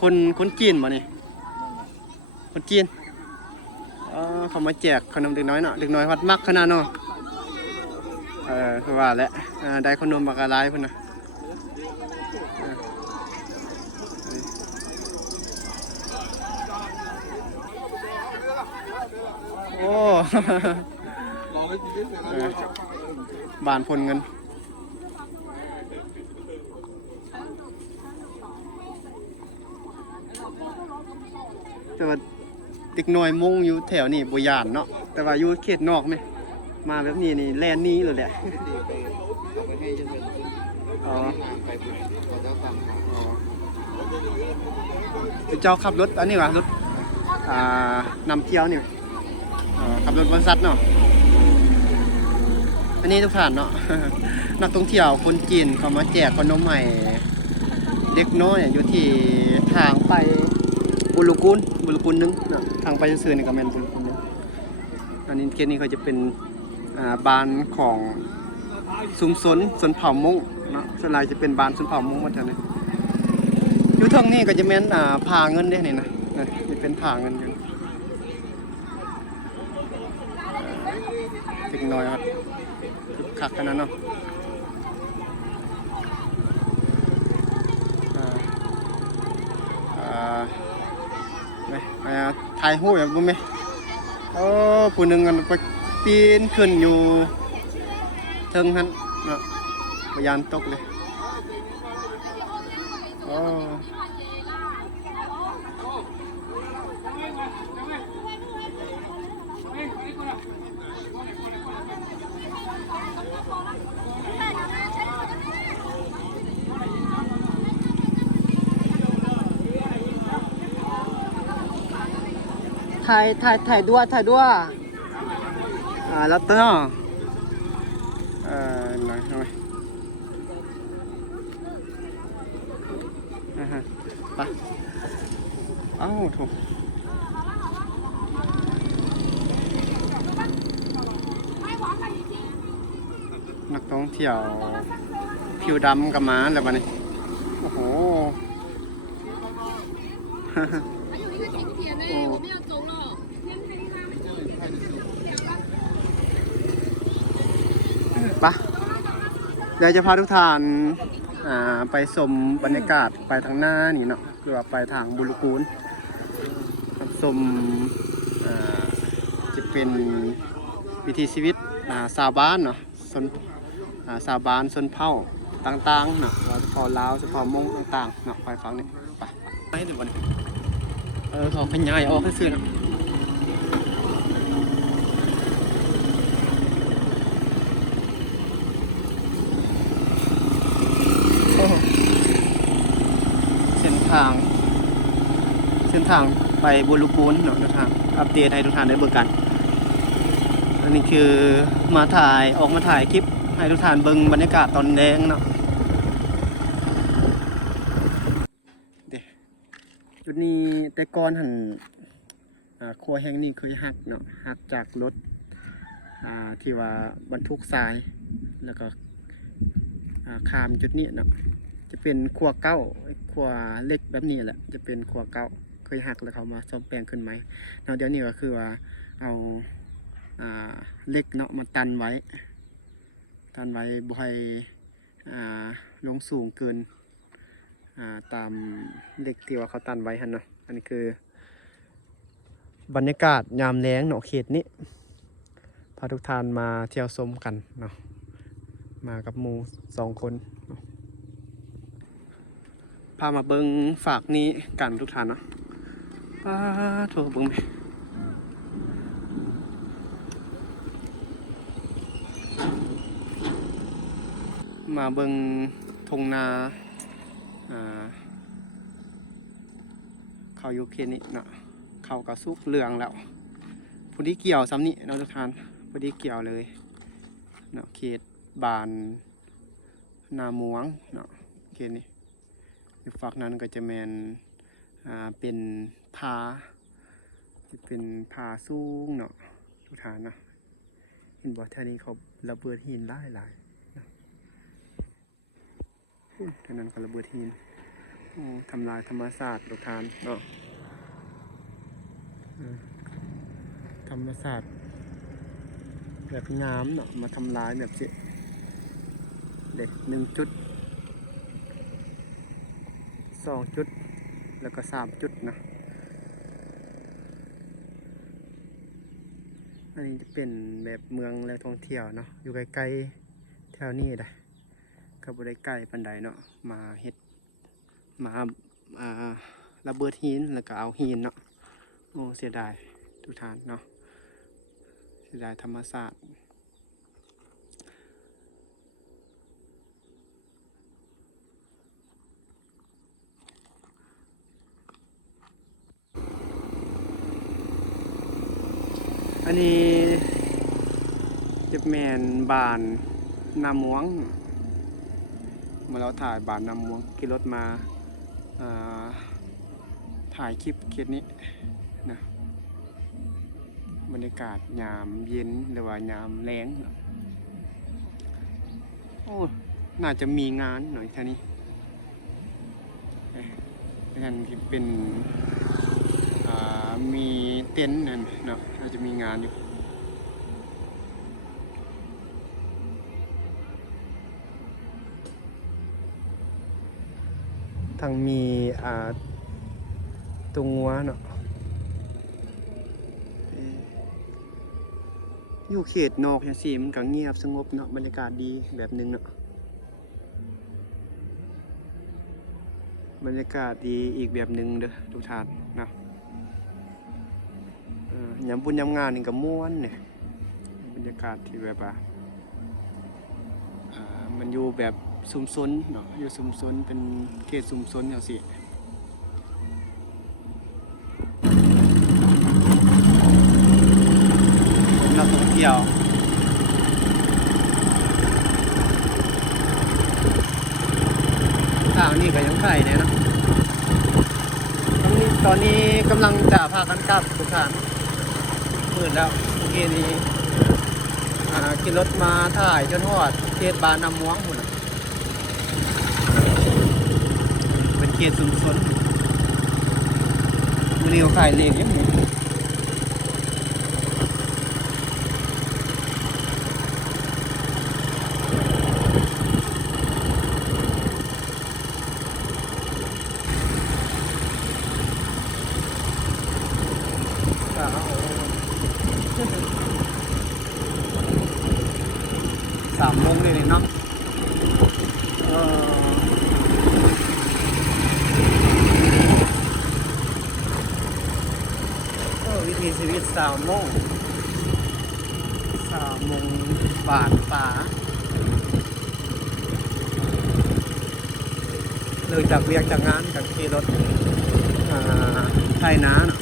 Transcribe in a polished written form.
คนจีนบ่นี่คนจีนเขามาแจกขนมเด็กน้อยเนาะเด็กน้อยวัดมักขนาดเนาะคือว่าแหละได้ขนมบักอะไรเพิ่นน่ะโอ้บ้านพลเงินแต่ว่าเด็กน้อยมงอยู่แถวนี้บ่ย่านเนาะแต่ว่าอยู่เขตนอกไหมมาแบบนี้นี่แลนนี้เลยแหละอ๋อเจ้าขับรถอันนี้วะรถนำเที่ยวนี่ขับรถบริษัทเนาะอันนี้ทุกท่านเนาะ นักท่องเที่ยวคนจีนเขามาแจกขนมใหม่เด็กน้อยอยู่ที่ทางไปบุรุกุลนึงทางไปซื่อๆนี่ก็แม่นบุรุกุลนึงอันนี้เคสนี้เขาจะเป็นบ้านของชุมชนชนเผ่ามงเนาะส่วนใหญ่จะเป็นบ้านชนเผ่ามงหมดเลยอยู่ทางนี้ก็จะแม่นพาเงินได้นี่นะนี่เป็นพาเงินอยู่เด็กน้อยครับคึกคักขนาดเนาะถ่ายรูปแบบบุ้มไหมผู้หนึ่งกันไปปีนขึ้นอยู่เทิงหันเนาะพยานตกเลยถ่ายด้วยแล้วเต้าหน่อยทำไมไปถูกนักท่องเที่ยวผิวดำกับม้าอะไรบ้านี่โอ้โหปะเดี๋ยวจะพาทุกท่านไปชมบรรยากาศไปทางหน้านี่เนาะคือว่าไปทางบุรุกูลชมจะเป็นวิถีชีวิตชาวบ้านเนาะชาวบ้านชนเผ่าต่างๆเนาะชนเผ่าลาวชนเผ่ามงต่างๆเนาะไปฟังนี่ไปเดี๋ยววันเขาพญายออกให้ซื้อเนาะเส้นทางไปบุรุกูลเนาะทุกท่านอัปเดตให้ทุกท่านได้เบิ่งกันอันนี้คือออกมาถ่ายคลิปให้ทุกท่านเบิ่งบรรยากาศตอนแดงเนาะจุดนี้แต่ก่อนหันครัวแห่งนี้เคยหักเนาะหักจากรถที่ว่าบรรทุกทรายแล้วก็ข้ามจุดนี้เนาะจะเป็นครัวเก้าครัวเล็กแบบนี้แหละจะเป็นครัวเก้าเคยหักแล้วเขามาซ่อมแปลงขึ้นไหมเนาะเดี๋ยวนี้ก็คือว่าเอาเล็กเนาะมาตันไว้บ่ให้ลงสูงเกินตามเล็กที่ว่าเขาตันไว้ฮะเนาะอันนี้คือบรรยากาศยามแล้งเนาะเขตนี้พาทุกท่านมาเที่ยวชมกันเนาะมากับหมู่2 คนเนาะพามาเบิ้งฝากนี้กันทุกท่านเนาะโทรเบิ้งไหมมาเบิ้งทงนาเขาอยู่เขตนี้เนาะเขากระซุกเหลืองแล้วพอดีเกี่ยวซ้ำนี้เนาะทุกท่านพอดีเกี่ยวเลยเนาะเขตบานนาหมวงเนาะเขตนี้อยู่ฝั่งนั้นก็จะแมนเป็นผาสูงเนาะทุกท่านเนาะเห็นบ่ท่านี้เขาระเบิดหินหลายเนาะท่านั้นก็ระเบิดหิน ทำลายธรรมชาติทุกท่านเนาะธรรมชาติแบบงามเนาะมาทำลายแบบสิเด็ก1 จุด2 จุดแล้วก็3 จุดนะอันนี้จะเป็นแบบเมืองและท่องเที่ยวเนาะอยู่ใกล้ๆแถวนี้ได้ก็บ่ได้ใกล้ปานใดเนาะมาเฮ็ดมาระเบิดหินแล้วก็เอาหินเนาะโอ้เสียดายทุกท่านเนาะเสียดายธรรมชาติอันนี้จะแมนบานนาม่วงมาเราถ่ายบานนาม่วงขี่รถมาถ่ายคลิปนี้นะบรรยากาศยามเย็นหรือว่ายามแล้งโอ้น่าจะมีงานหน่อยแค่นี้นั่นเป็นมีเต็นท์นั่นเนาะน่าจะมีงานอยู่ทางมีตรงงัวเนาะอยู่เขตนอกอย่างสี่มันก็เงียบสงบเนาะบรรยากาศดีแบบนึงเนาะบรรยากาศดีอีกแบบนึงเด้อทุกท่านเนาะยามบุญยามงานนี่ก็ม่วนเนี่ยบรรยากาศที่แบบว่ามันอยู่แบบชุมชนเนาะอยู่ชุมชนเป็นเขตชุมชนอย่างสี่นักท่องเที่ยวทางนี้ก็ยังไข่เนี่ยเนาะตอนนี้กำลังจะพากันกลับทุกท่านมืดแล้วเมื่อกี้นี้ขี่รถมาถ่ายจนฮอดเขตบานน้ำม่วงหมดเป็นเขตชุมชนมันนี่เขาขายเลขยังไง3 โมงเลยเนาะวิถีชีวิต3 โมงบาทป่าเลยจากเรียกจากงานกับขี่รถไถนาเนาะ